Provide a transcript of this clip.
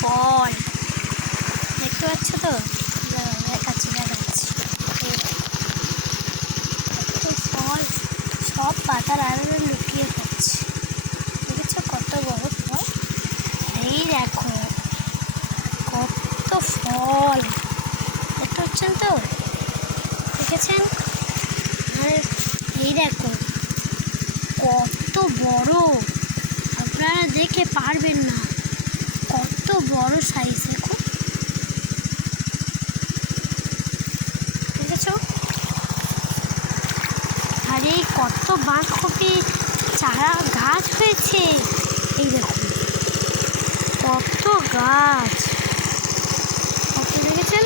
ফল দেখতে পাচ্ছ তো? দেখাচ্ছি কত ফল, সব পাতার আড়ালে লুকিয়ে থাকছে। দেখেছো কত বড় ফল? এই দেখো কত ফল, দেখতে পাচ্ছেন তো? দেখেছেন? আর এই দেখো কত বড়, আপনারা দেখে পারবেন না, কত বড় সাইজ। দেখো, দেখেছো? আর এই কত বাঁধাকপি চারা গাছ হয়েছে, এই দেখুন কত গাছ, কত দেখেছেন?